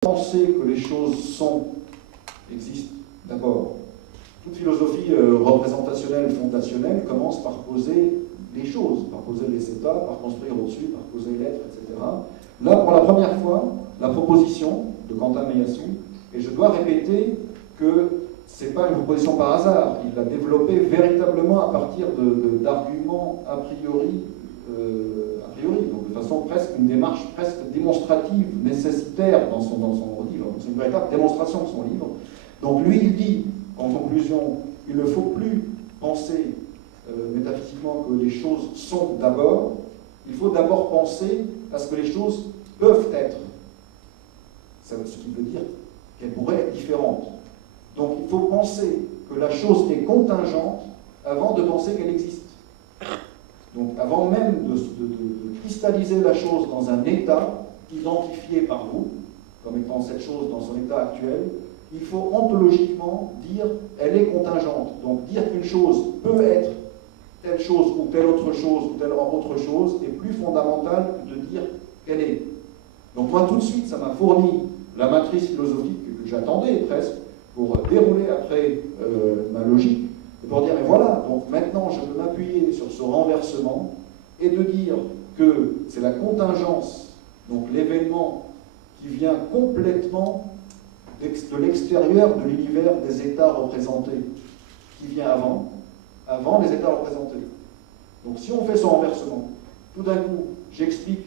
penser que les choses existent d'abord. Toute philosophie représentationnelle, fondationnelle, commence par poser les choses, par poser les états, par construire au-dessus, par poser l'être, etc. Là, pour la première fois, la proposition de Quentin Meillasson, et je dois répéter que ce n'est pas une proposition par hasard, il l'a développée véritablement à partir d'arguments a priori, donc de façon presque, une démarche presque démonstrative, nécessitaire dans son livre. C'est une véritable démonstration de son livre. Donc lui, il dit, en conclusion, il ne faut plus penser métaphysiquement que les choses sont d'abord, il faut d'abord penser à ce que les choses peuvent être. Ce qui veut dire qu'elles pourraient être différentes. Donc il faut penser que la chose est contingente avant de penser qu'elle existe. Donc avant même de cristalliser la chose dans un état identifié par vous, comme étant cette chose dans son état actuel, il faut ontologiquement dire elle est contingente. Donc dire qu'une chose peut être telle chose ou telle autre chose ou telle autre chose est plus fondamental que de dire qu'elle est. Donc moi tout de suite ça m'a fourni la matrice philosophique que j'attendais presque pour dérouler après ma logique et pour dire mais voilà, donc maintenant je peux m'appuyer sur ce renversement et de dire que c'est la contingence, donc l'événement qui vient complètement de l'extérieur de l'univers des états représentés, qui vient avant les états représentés. Donc si on fait ce renversement, tout d'un coup, j'explique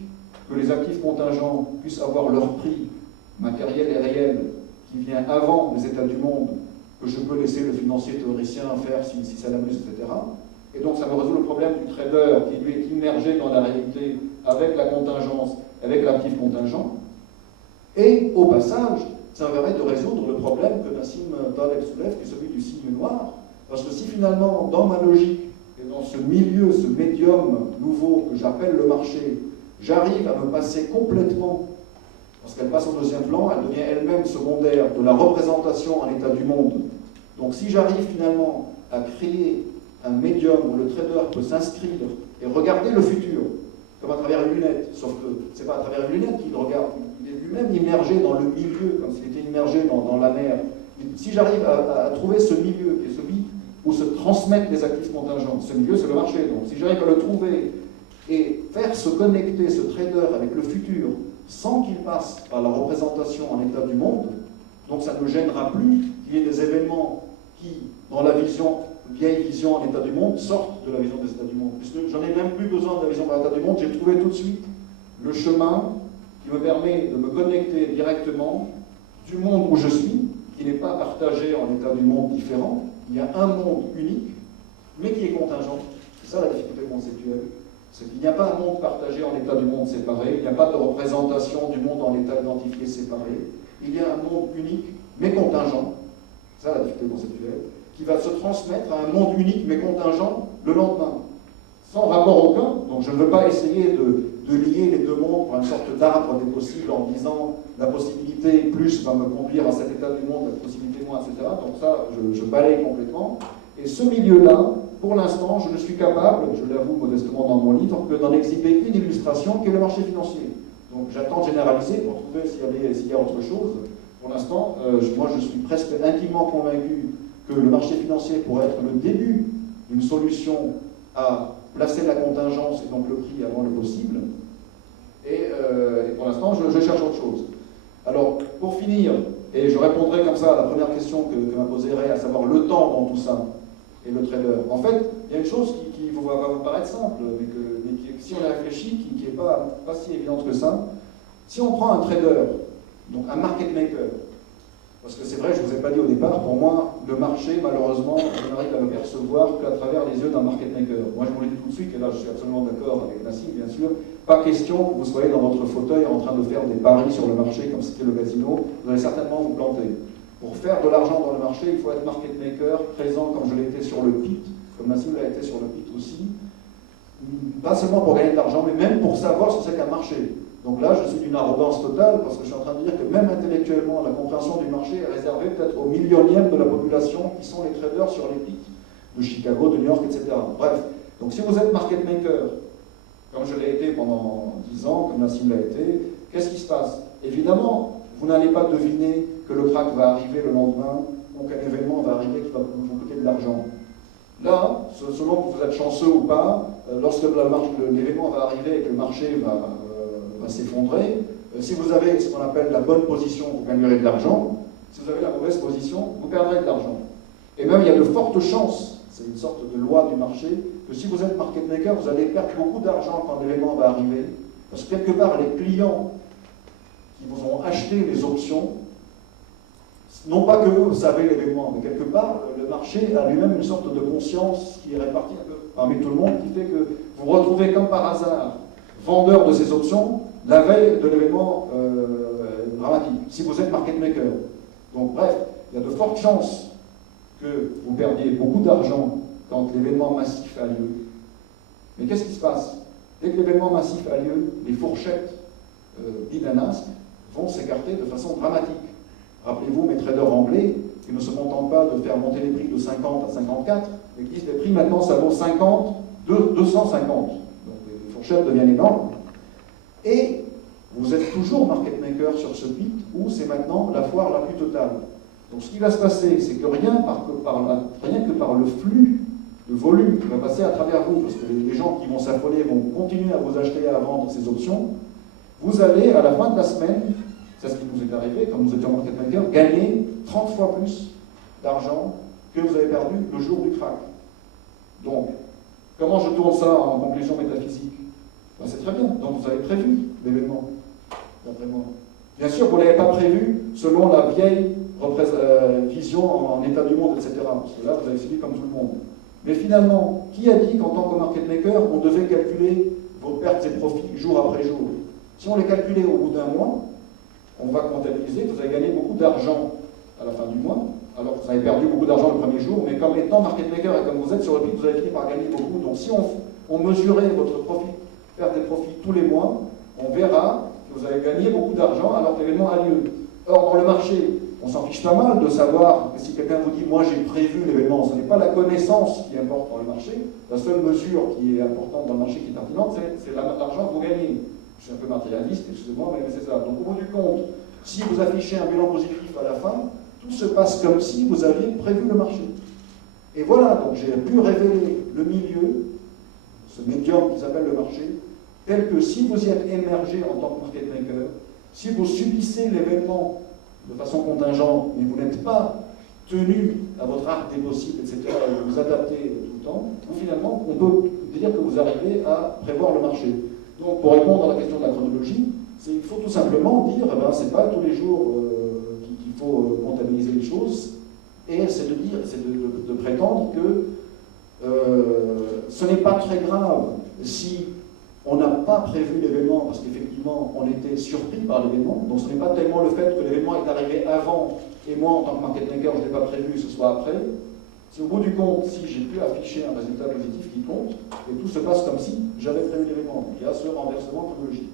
que les actifs contingents puissent avoir leur prix matériel et réel qui vient avant les états du monde, que je peux laisser le financier théoricien faire si ça l'amuse, etc. Et donc ça me résout le problème du trader qui lui est immergé dans la réalité avec la contingence, avec l'actif contingent. Et au passage, ça me permet de résoudre le problème que Nassim Taleb soulève, qui est celui du signe noir. Parce que si finalement, dans ma logique, et dans ce milieu, ce médium nouveau que j'appelle le marché, j'arrive à me passer complètement, parce qu'elle passe au deuxième plan, elle devient elle-même secondaire, de la représentation en état du monde. Donc si j'arrive finalement à créer un médium où le trader peut s'inscrire et regarder le futur, comme à travers une lunette, sauf que ce n'est pas à travers une lunette qu'il regarde, il est lui-même immergé dans le milieu, comme s'il était immergé dans la mer. Et si j'arrive à trouver ce milieu, qui est celui où se transmettent les actifs contingents, ce milieu c'est le marché, donc si j'arrive à le trouver et faire se connecter ce trader avec le futur sans qu'il passe par la représentation en état du monde, donc ça ne gênera plus qu'il y ait des événements qui, dans la vieille vision en état du monde, sortent de la vision des états du monde. Puisque j'en ai même plus besoin de la vision par l'état du monde, j'ai trouvé tout de suite le chemin qui me permet de me connecter directement du monde où je suis, qui n'est pas partagé en états du monde différents. Il y a un monde unique, mais qui est contingent. C'est ça la difficulté conceptuelle. C'est qu'il n'y a pas un monde partagé en état du monde séparé, il n'y a pas de représentation du monde en état identifié séparé. Il y a un monde unique, mais contingent. C'est ça la difficulté conceptuelle, qui va se transmettre à un monde unique, mais contingent, le lendemain. Sans rapport aucun. Donc je ne veux pas essayer de lier les deux mondes pour une sorte d'arbre des possibles en disant la possibilité plus va me conduire à cet état du monde, la possibilité moins, etc. Donc ça, je balaye complètement. Et ce milieu-là, pour l'instant, je ne suis capable, je l'avoue modestement dans mon livre, que d'en exhiber une illustration qui est le marché financier. Donc j'attends de généraliser pour trouver s'il y a autre chose. Pour l'instant, moi je suis presque intimement convaincu que le marché financier pourrait être le début d'une solution à placer la contingence et donc le prix avant le possible. Et pour l'instant, je cherche autre chose. Alors, pour finir, et je répondrai comme ça à la première question que m'a posée Ray, à savoir le temps dans tout ça et le trader. En fait, il y a une chose qui va vous paraître simple, mais qui, si on y réfléchit, qui n'est pas si évidente que ça. Si on prend un trader, donc un market maker, parce que c'est vrai, je ne vous ai pas dit au départ, pour moi, le marché, malheureusement, je n'arrive à le percevoir qu'à travers les yeux d'un market maker. Moi, je vous le dis tout de suite, et là, je suis absolument d'accord avec Nassim, bien sûr, pas question que vous soyez dans votre fauteuil en train de faire des paris sur le marché, comme c'était le casino, vous allez certainement vous planter. Pour faire de l'argent dans le marché, il faut être market maker, présent comme je l'ai été sur le pit, comme Nassim l'a été sur le pit aussi, pas seulement pour gagner de l'argent, mais même pour savoir ce que c'est qu'un marché. Donc là, je suis d'une arrogance totale, parce que je suis en train de dire que même intellectuellement, la compréhension du marché est réservée peut-être aux millionièmes de la population qui sont les traders sur les pics de Chicago, de New York, etc. Bref, donc si vous êtes market maker, comme je l'ai été pendant 10 ans, comme Nassim l'a été, qu'est-ce qui se passe? Évidemment, vous n'allez pas deviner que le krach va arriver le lendemain ou qu'un événement va arriver qui va vous coûter de l'argent. Là, selon que vous êtes chanceux ou pas, lorsque l'événement va arriver et que le marché va s'effondrer, si vous avez ce qu'on appelle la bonne position, vous gagnerez de l'argent. Si vous avez la mauvaise position, vous perdrez de l'argent. Et même, il y a de fortes chances, c'est une sorte de loi du marché, que si vous êtes market maker, vous allez perdre beaucoup d'argent quand l'événement va arriver. Parce que quelque part, les clients qui vous ont acheté les options, non pas que vous savez l'événement, mais quelque part, le marché a lui-même une sorte de conscience qui est répartie un peu parmi tout le monde, qui fait que vous vous retrouvez comme par hasard vendeur de ces options la veille de l'événement dramatique, si vous êtes market maker. Donc bref, il y a de fortes chances que vous perdiez beaucoup d'argent quand l'événement massif a lieu. Mais qu'est-ce qui se passe? Dès que l'événement massif a lieu, les fourchettes bid and ask vont s'écarter de façon dramatique. Rappelez-vous, mes traders anglais, qui ne se contentent pas de faire monter les prix de 50 à 54, mais qui disent les prix maintenant ça vaut 50, 250. Donc les fourchettes deviennent énormes. Et vous êtes toujours market maker sur ce pit où c'est maintenant la foire la plus totale. Donc ce qui va se passer, c'est que rien que par le flux de volume qui va passer à travers vous, parce que les gens qui vont s'affoler vont continuer à vous acheter et à vendre ces options, vous allez, à la fin de la semaine, c'est ce qui nous est arrivé, comme vous étiez en market maker, gagner 30 fois plus d'argent que vous avez perdu le jour du krach. Donc, comment je tourne ça en conclusion métaphysique? Ben, c'est très bien, donc vous avez prévu l'événement, d'après moi. Bien sûr, vous ne l'avez pas prévu selon la vieille vision en état du monde, etc. Parce que là, vous avez suivi comme tout le monde. Mais finalement, qui a dit qu'en tant que market maker, on devait calculer vos pertes et profits jour après jour? Si on les calculait au bout d'un mois, on va comptabiliser que vous avez gagné beaucoup d'argent à la fin du mois. Alors, vous avez perdu beaucoup d'argent le premier jour, mais comme étant market maker et comme vous êtes sur le pic, vous avez fini par gagner beaucoup. Donc, si on mesurait votre profit, perte des profits tous les mois, on verra que vous avez gagné beaucoup d'argent alors que l'événement a lieu. Or, dans le marché, on s'en fiche pas mal de savoir que si quelqu'un vous dit « moi j'ai prévu l'événement », ce n'est pas la connaissance qui importe dans le marché. La seule mesure qui est importante dans le marché qui est pertinente, c'est l'argent que vous gagnez. Je suis un peu matérialiste, excusez-moi, mais c'est ça. Donc au bout du compte, si vous affichez un bilan positif à la fin, tout se passe comme si vous aviez prévu le marché. Et voilà, donc j'ai pu révéler le milieu, ce médium qui s'appelle le marché, tel que si vous y êtes émergé en tant que market maker, si vous subissez l'événement de façon contingente, mais vous n'êtes pas tenu à votre art des possibles, etc., et vous adaptez tout le temps, finalement, on peut dire que vous arrivez à prévoir le marché. Donc, pour répondre à la question de la chronologie, il faut tout simplement dire, eh ben, c'est pas tous les jours qu'il faut comptabiliser les choses, et c'est de prétendre que ce n'est pas très grave si on n'a pas prévu l'événement, parce qu'effectivement, on était surpris par l'événement. Donc ce n'est pas tellement le fait que l'événement est arrivé avant, et moi, en tant que market maker, je ne l'ai pas prévu, ce soit après. Si au bout du compte, si j'ai pu afficher un résultat positif qui compte, et tout se passe comme si j'avais prévu l'événement. Il y a ce renversement chronologique.